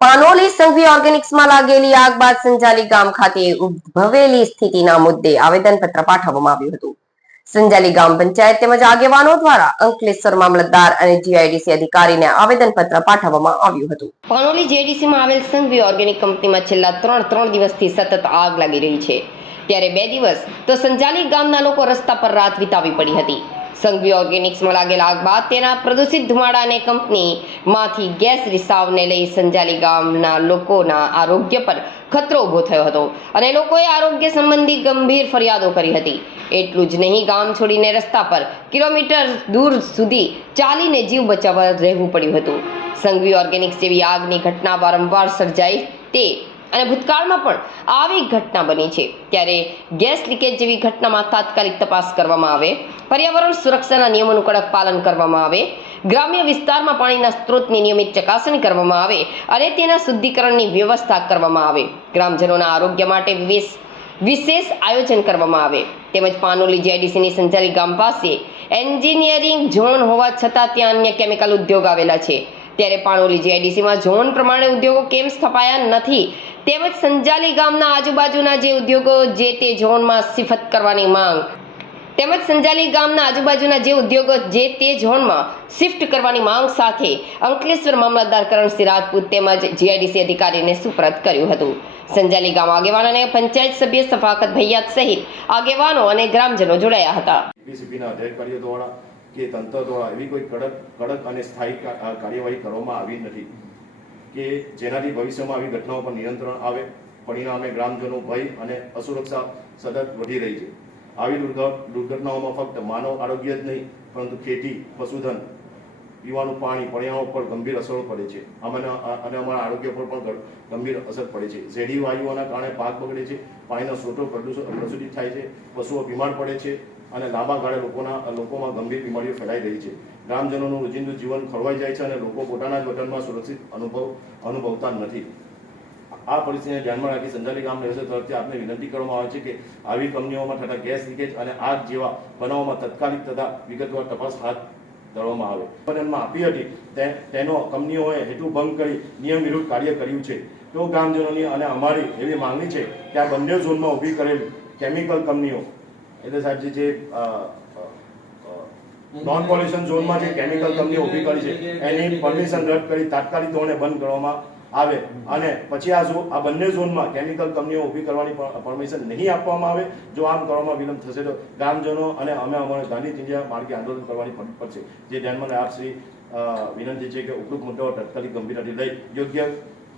પાનોલી સંઘવી ઓર્ગેનિક્સમાં લાગેલી આગ બાદ સંજાલી ગામ ખાતે ઉદ્ભવેલી સ્થિતિના મુદ્દે આવેદનપત્ર પાઠવવામાં આવ્યું હતું. સંજાલી ગામ પંચાયત તેમજ આગેવાનો દ્વારા અંકલેશ્વર મામલતદાર અને જીઆઈડીસી અધિકારીને આવેદનપત્ર પાઠવવામાં આવ્યું હતું. પાનોલી જેડીસીમાં આવેલ સંઘવી ઓર્ગેનિક કંપનીમાં છેલ્લા ત્રણ ત્રણ દિવસથી સતત આગ લાગી રહી છે. ત્યારે બે દિવસ તો સંજાલી ગામના લોકો રસ્તા પર રાત વિતાવી પડી હતી. સંઘવી ઓર્ગેનિક્સમાં લાગેલા આગ બાદ તેના પ્રદૂષિત ધુમાડાને કંપનીમાંથી ગેસ રિસાવને લઈ સંજાલી ગામના લોકોના આરોગ્ય પર ખતરો ઊભો થયો હતો. અને લોકોએ આરોગ્ય સંબંધી ગંભીર ફરિયાદો કરી હતી. એટલું જ નહીં, ગામ છોડીને રસ્તા પર કિલોમીટર દૂર સુધી ચાલીને જીવ બચાવવા રહેવું પડ્યું હતું. સંઘવી ઓર્ગેનિક્સ જેવી આગની ઘટના વારંવાર સર્જાઈ તે અને ભૂતકાળમાં પણ આવી ઘટના બની છે. ત્યારે ગેસ લીકેજ જેવી ઘટનામાં તાત્કાલિક તપાસ કરવામાં આવે. પર્યાવરણ સુરક્ષાના નિયમોનું કડક પાલન કરવામાં આવે. ગ્રામ્ય વિસ્તારમાં પાણીના સ્ત્રોતની નિયમિત ચકાસણી કરવામાં આવે અને તેના શુદ્ધિકરણની વ્યવસ્થા કરવામાં આવે. ગ્રામજનોના આરોગ્ય માટે વિશેષ આયોજન કરવામાં આવે. તેમજ પાનોલી જીઆઈડીસીની સંચાલિત ગામ પાસે એન્જિનિયરિંગ ઝોન હોવા છતાં ત્યાં અન્ય કેમિકલ ઉદ્યોગ આવેલા છે. ત્યારે પાણોલી જીઆઈડીસીમાં ઝોન પ્રમાણે ઉદ્યોગો કેમ સ્થપાયા નથી? તેમજ સંજાલી ગામના આજુબાજુના જે ઉદ્યોગો જે તે ઝોનમાં શિફત કરવાની માંગ. તેમજ સંજાલી ગામના આજુબાજુના જે ઉદ્યોગો જે તે ઝોનમાં શિફ્ટ કરવાની માંગ સાથે અંકલેશ્વર મામલતદાર કરણસિંહ રાજપૂત તેમજ જીઆઈડીસી અધિકારીને સુપ્રત કર્યું હતું. સંજાલી ગામ આગેવાન અને પંચાયત સભ્ય સફાકત ભૈયાત સહિત આગેવાનો અને ગ્રામજનો જોડાયા હતા. કે તંત્ર દ્વારા એવી કોઈ કડક કડક અને સ્થાયી કાર્યવાહી કરવામાં આવી નથી. કે જેનાથી ભવિષ્યમાં આવી ઘટનાઓ પર નિયંત્રણ આવે, પરિણામે ગ્રામજનો ભય અને અસુરક્ષા સતત વધી રહી છે. આવી દુર્ઘ- દુર્ઘટનાઓમાં ફક્ત માનવ આરોગ્ય જ નહીં, પરંતુ ખેતી, પશુધન પીવાનું પાણી, પર્યાવરણ પર ગંભીર અસરો પડે છે. અમને અને અમારા આરોગ્ય પર પણ ગંભીર અસર પડે છે. ઝેરી વાયુઓના કારણે પાક બગડે છે, પાણીના સ્રોતો પ્રદૂષ- પ્રદૂષિત થાય છે, પશુઓ બીમાર પડે છે અને લાંબા ગાળે લોકોના લોકોમાં ગંભીર બીમારીઓ ફેલાઈ રહી છે. ગ્રામજનોનું રોજિંદુ જીવન ખોરવાઈ જાય છે અને લોકો પોતાના જ વતનમાં સુરક્ષિત અનુભવ અનુભવતા નથી. આ પરિસ્થિતિને ધ્યાનમાં રાખી સંજાલી ગામ રહેશે તરફથી આપને વિનંતી કરવામાં આવે છે કે આવી કંપનીઓમાં થતા ગેસ લીકેજ અને આગ જેવા બનાવોમાં તત્કાલિક તથા વિગતવાર તપાસ હાથ ધરવામાં આવે. નિવેદનમાં આપી હતી. તેનો કંપનીઓએ હેતુ ભંગ કરી નિયમ વિરુદ્ધ કાર્ય કર્યું છે. તો ગ્રામજનોની અને અમારી એવી માંગણી છે કે આ બંને ઝોનમાં ઊભી કરેલી કેમિકલ કંપનીઓ, એટલે સાહેબ જે જે નોન પોલ્યુશન ઝોનમાં જે કેમિકલ કંપનીઓ ઊભી કરી છે, એની પરમિશન રદ કરી તાત્કાલિક ધોરણે બંધ કરવામાં આવે. અને પછી આ જો આ બંને ઝોનમાં કેમિકલ કંપનીઓ ઊભી કરવાની પરમિશન નહીં આપવામાં આવે. જો આમ કરવામાં વિલંબ થશે તો ગ્રામજનો અને અમે અમારે ગાંધી ચિંધ્યા માર્ગે આંદોલન કરવાની પડશે. જે ધ્યાનમાં આપ શ્રી વિનંતી છે કે ઉપરોક્ત મુદ્દાઓ તાત્કાલિક ગંભીરતાથી લઈ યોગ્ય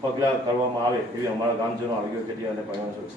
પગલાં કરવામાં આવે એવી અમારા ગામજનો આરોગ્ય ખેતી અને સુરક્ષા